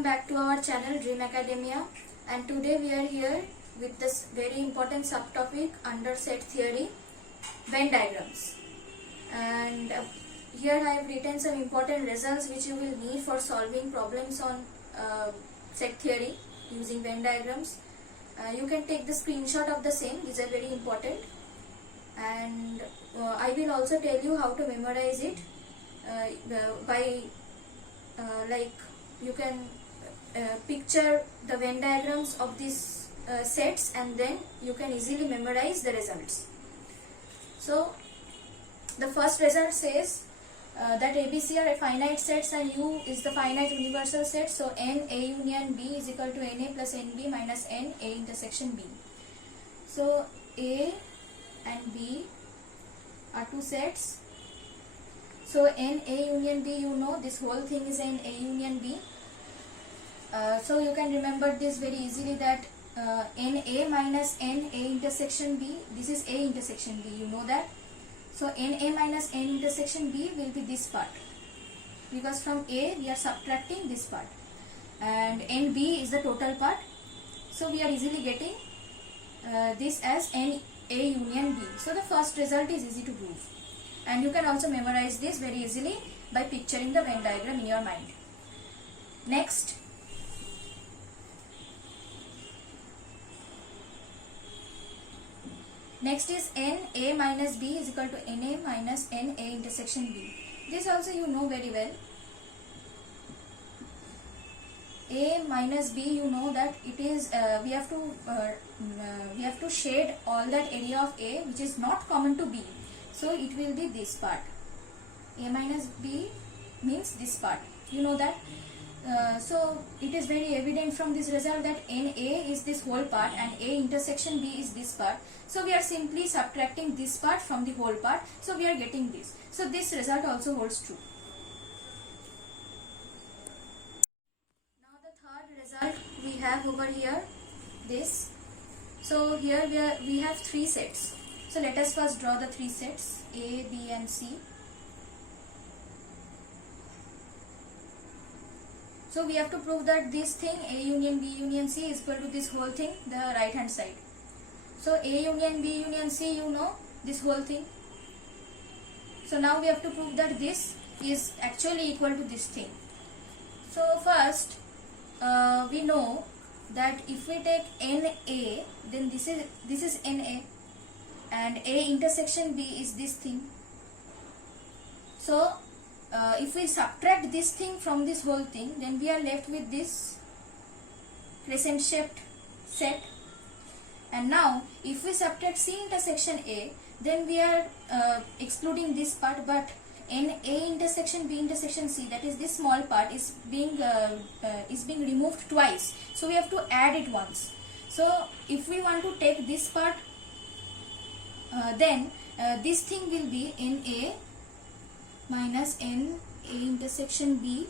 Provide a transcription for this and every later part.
Welcome back to our channel Dream Academia, and today we are here with this very important subtopic under set theory, Venn diagrams. And here I have written some important results which you will need for solving problems on set theory using Venn diagrams. You can take the screenshot of the same. These are very important, and I will also tell you how to memorize it by like you can picture the Venn diagrams of these sets, and then you can easily memorize the results. So the first result says that ABC are finite sets and U is the finite universal set. So N A union B is equal to NA plus NB minus N A intersection B. So A and B are two sets. So N A union B, you know this whole thing is N A union B. So you can remember this very easily, that NA minus NA intersection B, this is A intersection B, you know that. So NA minus N intersection B will be this part, because from A we are subtracting this part, and NB is the total part. So we are easily getting this as NA union B. So the first result is easy to prove, and you can also memorize this very easily by picturing the Venn diagram in your mind. Next is NA minus B is equal to NA minus NA intersection B. This also you know very well. A minus B, you know that it is we have to shade all that area of A which is not common to B. So it will be this part. A minus B means this part. You know that. So it is very evident from this result that NA is this whole part and A intersection B is this part. So we are simply subtracting this part from the whole part. So we are getting this. So this result also holds true. Now the third result we have over here, this. So here we have three sets. So let us first draw the three sets, A, B and C. So we have to prove that this thing A union B union C is equal to this whole thing, the right hand side. So A union B union C, you know this whole thing. So now we have to prove that this is actually equal to this thing. So first we know that if we take NA, then this is NA, and A intersection B is this thing. So if we subtract this thing from this whole thing, then we are left with this crescent shaped set. And now if we subtract C intersection A, then we are excluding this part, but NA intersection B intersection C, that is this small part, is being removed twice. So we have to add it once. So if we want to take this part, then this thing will be NA minus N A intersection B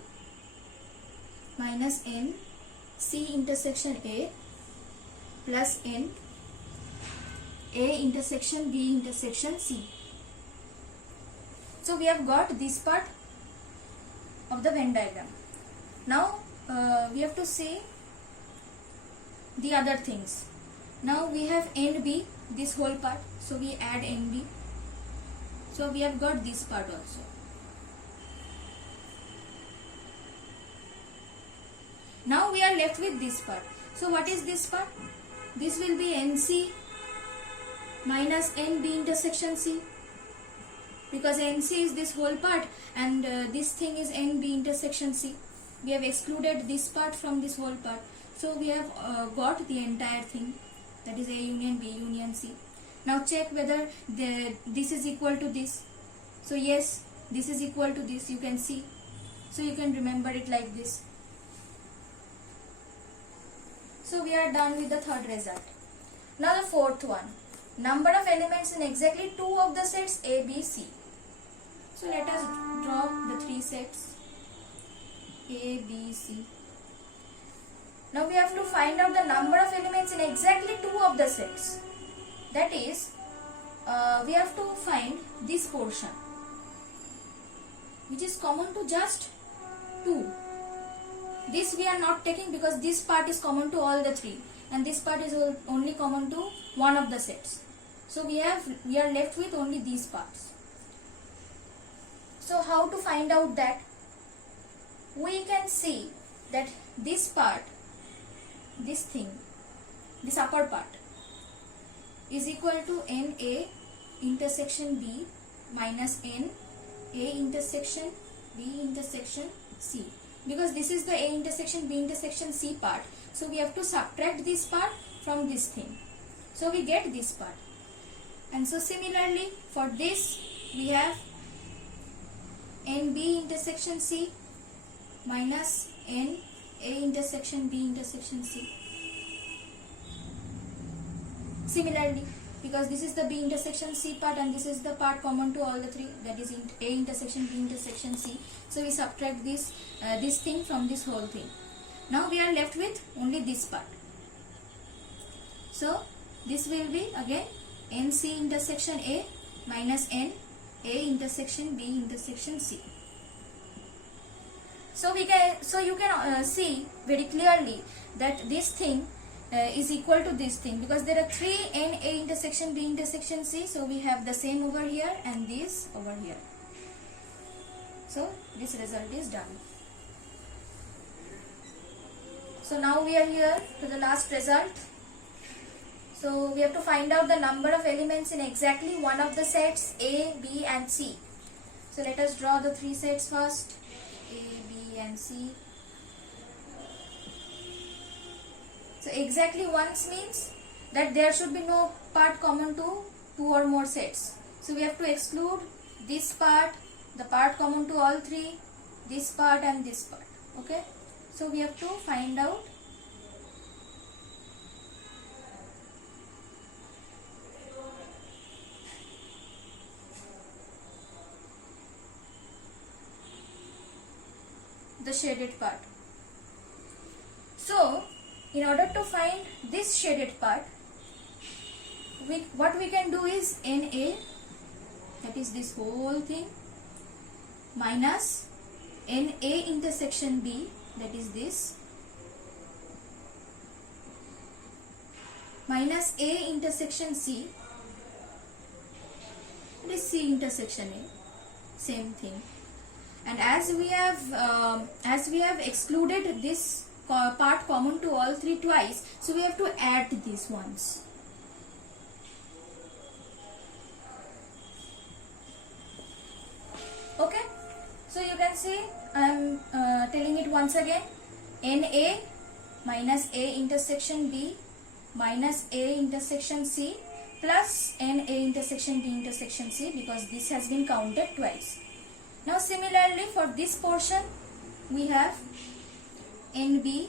minus N C intersection A plus N A intersection B intersection C. So we have got this part of the Venn diagram. Now we have to see the other things. Now we have NB, this whole part, so we add NB. So we have got this part also. Now we are left with this part. So what is this part? This will be NC minus NB intersection C, because NC is this whole part and this thing is NB intersection C. We have excluded this part from this whole part. So we have got the entire thing, that is A union B union C. Now check whether this is equal to this. So yes, this is equal to this, you can see. So you can remember it like this. So we are done with the third result. Now the fourth one. Number of elements in exactly two of the sets A, B, C. So let us draw the three sets A, B, C. Now we have to find out the number of elements in exactly two of the sets. That is, we have to find this portion, which is common to just 2. This we are not taking because this part is common to all the three, and this part is only common to one of the sets. So we are left with only these parts. So how to find out that? We can see that this part, this thing, this upper part is equal to NA intersection B minus NA intersection B intersection C, because this is the A intersection B intersection C part. So we have to subtract this part from this thing. So we get this part. And so similarly for this we have NB intersection C minus NA intersection B intersection C. Similarly, because this is the B intersection C part and this is the part common to all the three, that is A intersection B intersection C. So we subtract this thing from this whole thing. Now we are left with only this part. So this will be again NC intersection A minus NA intersection B intersection C. So you can see very clearly that this thing is equal to this thing, because there are three NA intersection B intersection C. So we have the same over here and this over here. So this result is done. So now we are here to the last result. So we have to find out the number of elements in exactly one of the sets A, B and C. So let us draw the three sets first, A, B and C. So exactly once means that there should be no part common to two or more sets. So we have to exclude this part, the part common to all three, this part and this part. Okay. So we have to find out the shaded part. So in order to find this shaded part, what we can do is NA, that is this whole thing, minus NA intersection B, that is this, minus A intersection C, this C intersection A, same thing. And as we have excluded this part common to all three twice, so we have to add these ones. Okay, so you can see I am telling it once again, NA minus A intersection B minus A intersection C plus NA intersection B intersection C, because this has been counted twice. Now similarly for this portion we have NB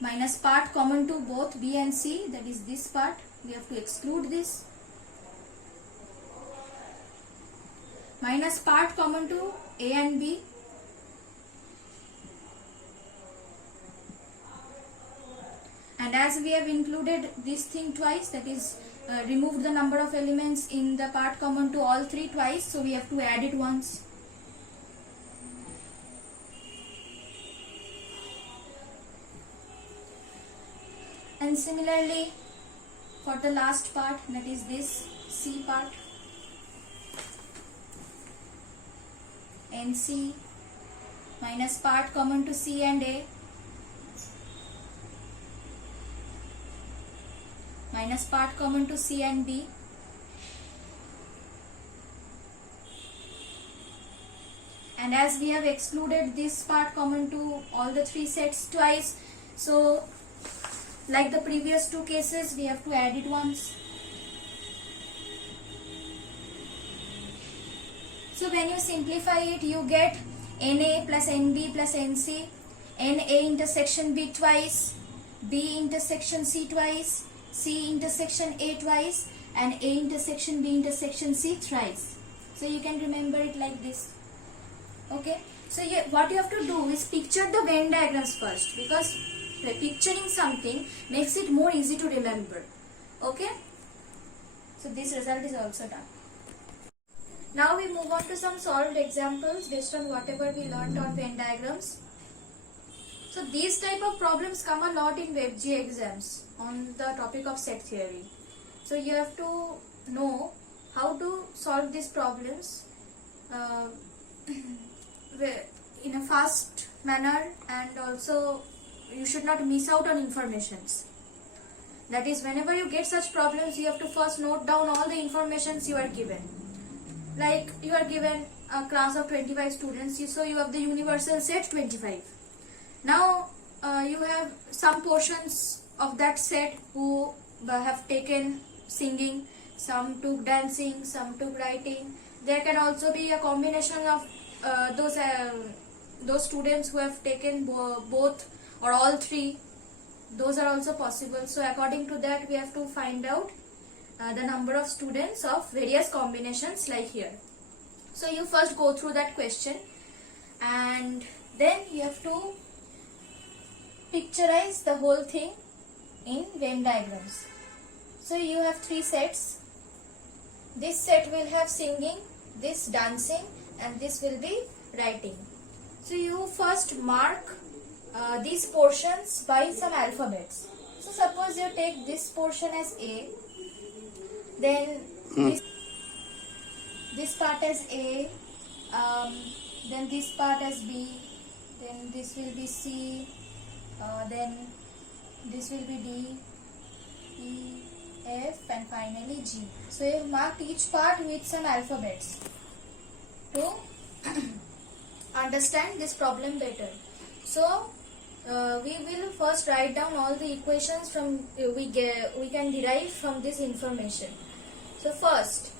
minus part common to both B and C, that is this part, we have to exclude this, minus part common to A and B, and as we have included this thing twice, that is removed the number of elements in the part common to all three twice, so we have to add it once. And similarly for the last part, that is this C part, NC minus part common to C and A minus part common to C and B, and as we have excluded this part common to all the three sets twice, so like the previous two cases we have to add it once. So when you simplify it, you get NA plus NB plus NC, NA intersection B twice, B intersection C twice, C intersection A twice, and A intersection B intersection C thrice. So you can remember it like this. Okay. So here, what you have to do is picture the Venn diagrams first, because picturing something makes it more easy to remember. Okay. So this result is also done. Now we move on to some solved examples based on whatever we learned on Venn diagrams. So these type of problems come a lot in WebG exams on the topic of set theory. So you have to know how to solve these problems in a fast manner, and also you should not miss out on informations. That is, whenever you get such problems, you have to first note down all the informations you are given. Like you are given a class of 25 students, so you have the universal set 25. Now you have some portions of that set who have taken singing, some took dancing, some took writing. There can also be a combination of those students who have taken both or all three. Those are also possible. So according to that, we have to find out the number of students of various combinations like here. So you first go through that question, and then you have to picturize the whole thing in Venn diagrams. So you have three sets. This set will have singing, this dancing, and this will be writing. So you first mark these portions by some alphabets. So suppose you take this portion as A, then this part as A, then this part as B, then this will be C, then this will be D, E, F, and finally G. So you have marked each part with some alphabets to understand this problem better. So we will first write down all the equations from we can derive from this information. So first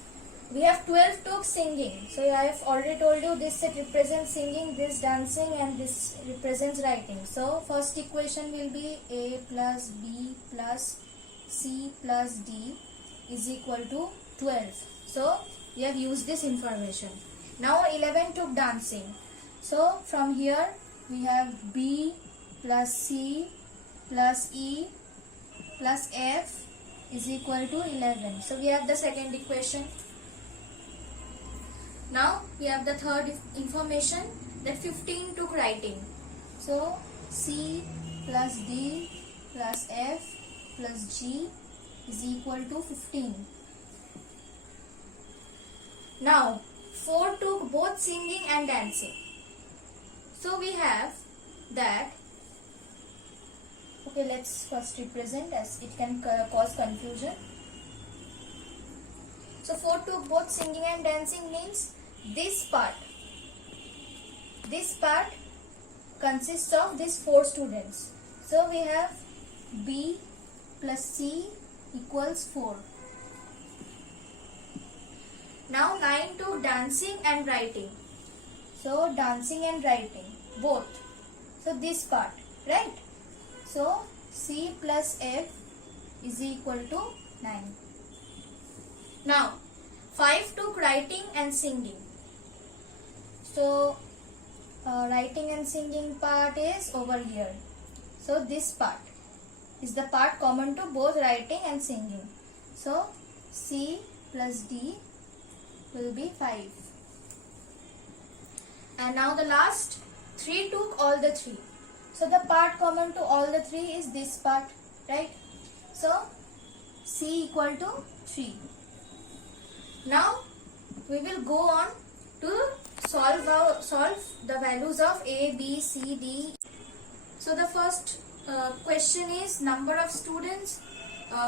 we have 12 took singing. So I have already told you this set represents singing, this dancing, and this represents writing. So first equation will be A plus B plus C plus D is equal to 12. So we have used this information. Now 11 took dancing. So from here we have B plus C plus E plus F is equal to 11. So we have the second equation. Now we have the third information, that 15 took writing. So C plus D plus F plus G is equal to 15. Now 4 took both singing and dancing. So we have that, okay, let's first represent, as it can cause confusion. So 4 took both singing and dancing means this part consists of these 4 students. So we have B plus C equals 4. Now 9 took dancing and writing. So dancing and writing both. So this part, right? So C plus F is equal to 9. Now 5 took writing and singing. So writing and singing part is over here. So this part is the part common to both writing and singing. So C plus D will be 5. And now the last 3 took all the 3. So the part common to all the 3 is this part, right? So C equal to 3. Now we will go on to solve the values of A, B, C, D. So the first question is number of students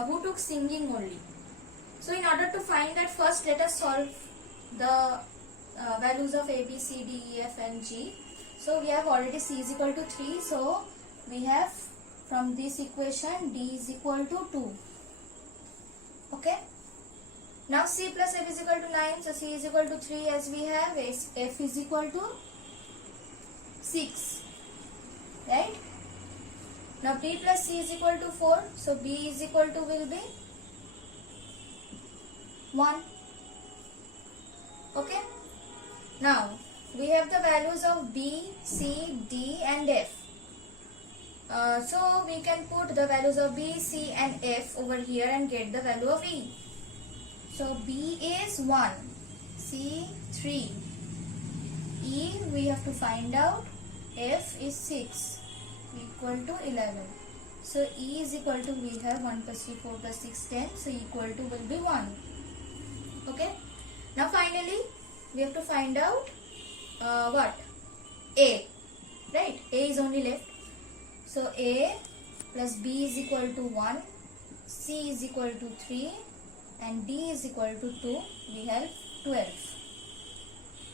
who took singing only. So in order to find that, first let us solve the values of A, B, C, D, E, F and G. So we have already C is equal to 3. So we have from this equation D is equal to 2. Okay. Now C plus F is equal to 9. So C is equal to 3 as we have. F is equal to 6. Right. Now B plus C is equal to 4. So B is equal to will be 1. Okay. Now we have the values of B, C, D and F. So we can put the values of B, C and F over here and get the value of E. So B is 1, C 3, E we have to find out, F is 6. equal to 11. So E is equal to, we have 1 plus 3, 4 plus 6, 10. So equal to will be 1. Okay. Now finally, we have to find out what? A. Right? A is only left. So A plus B is equal to 1. C is equal to 3. And D is equal to 2. We have 12.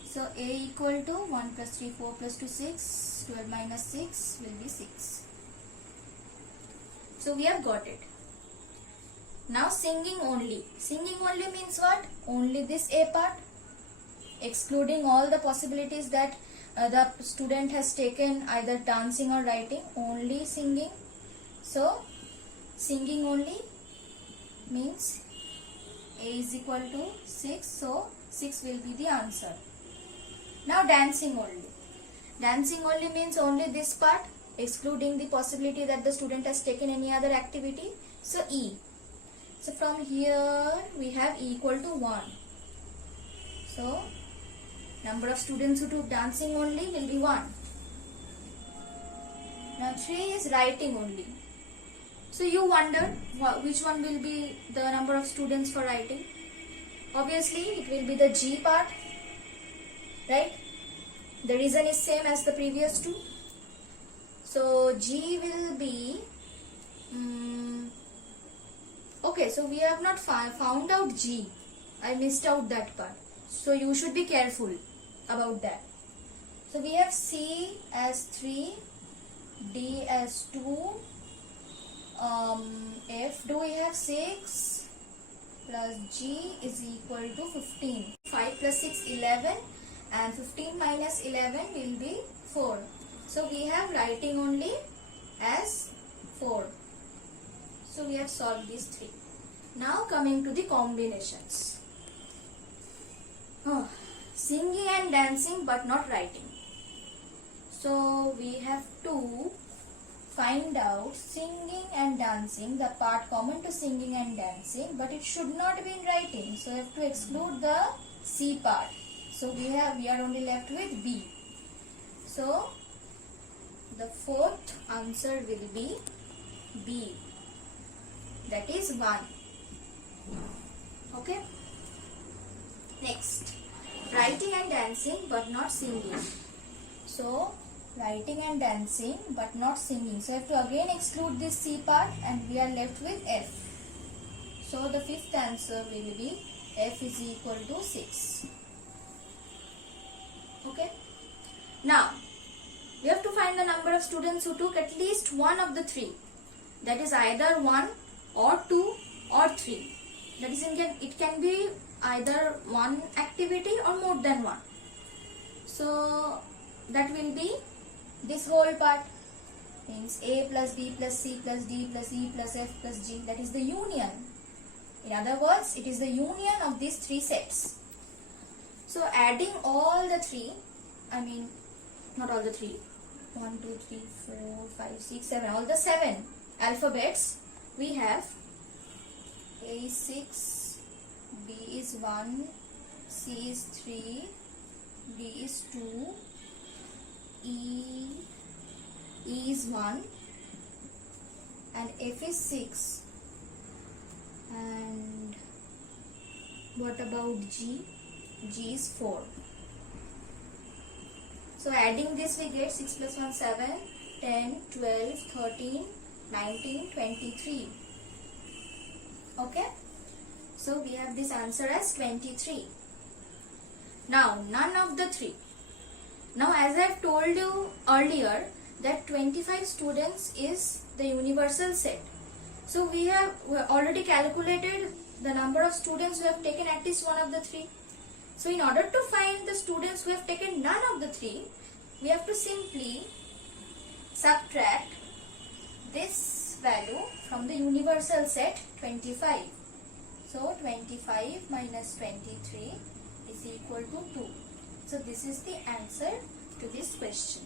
So A equal to 1 plus 3, 4 plus 2, 6. 12 minus 6 will be 6. So we have got it. Now singing only. Singing only means what? Only this A part, excluding all the possibilities that the student has taken, either dancing or writing. Only singing. So singing only means A is equal to 6. So 6 will be the answer. Now dancing only. Dancing only means only this part, excluding the possibility that the student has taken any other activity. So E. So from here we have E equal to 1. So number of students who took dancing only will be 1. Now 3 is writing only. So you wonder which one will be the number of students for writing. Obviously it will be the G part, right? The reason is same as the previous two. So G will be okay, so we have not found out G. I missed out that part. So you should be careful about that. So we have C as 3, D as 2, F do we have 6 plus G is equal to 15. 5 plus 6 11 and 15 minus 11 will be 4. So we have writing only as 4. So we have solved these 3. Now coming to the combinations. Singing and dancing but not writing. So we have to find out singing and dancing, the part common to singing and dancing, but it should not be in writing. So we have to exclude the C part. So we are only left with B. So the fourth answer will be B. That is 1. Okay. Next, writing and dancing but not singing. So writing and dancing but not singing. So I have to again exclude this C part and we are left with F. So the fifth answer will be F is equal to 6. Okay. Now we have to find the number of students who took at least one of the 3. That is either 1 or 2 or 3. That is, it can be either one activity or more than one. So that will be this whole part, means A plus B plus C plus D plus E plus F plus G. That is the union. In other words, it is the union of these 3 sets. So adding all the 3, I mean not all the 3, 1, 2, 3, 4, 5, 6, 7, all the 7 alphabets we have. A is 6, B is 1, C is 3, D is 2, E is 1 and F is 6. And what about G? G is 4. So adding this we get 6 plus 1 7, 10, 12, 13, 19, 23. Okay. So we have this answer as 23. Now none of the 3. Now as I have told you earlier that 25 students is the universal set. So we have already calculated the number of students who have taken at least one of the 3. So in order to find the students who have taken none of the 3, we have to simply subtract this value from the universal set 25. So 25 minus 23 is equal to 2. So this is the answer to this question.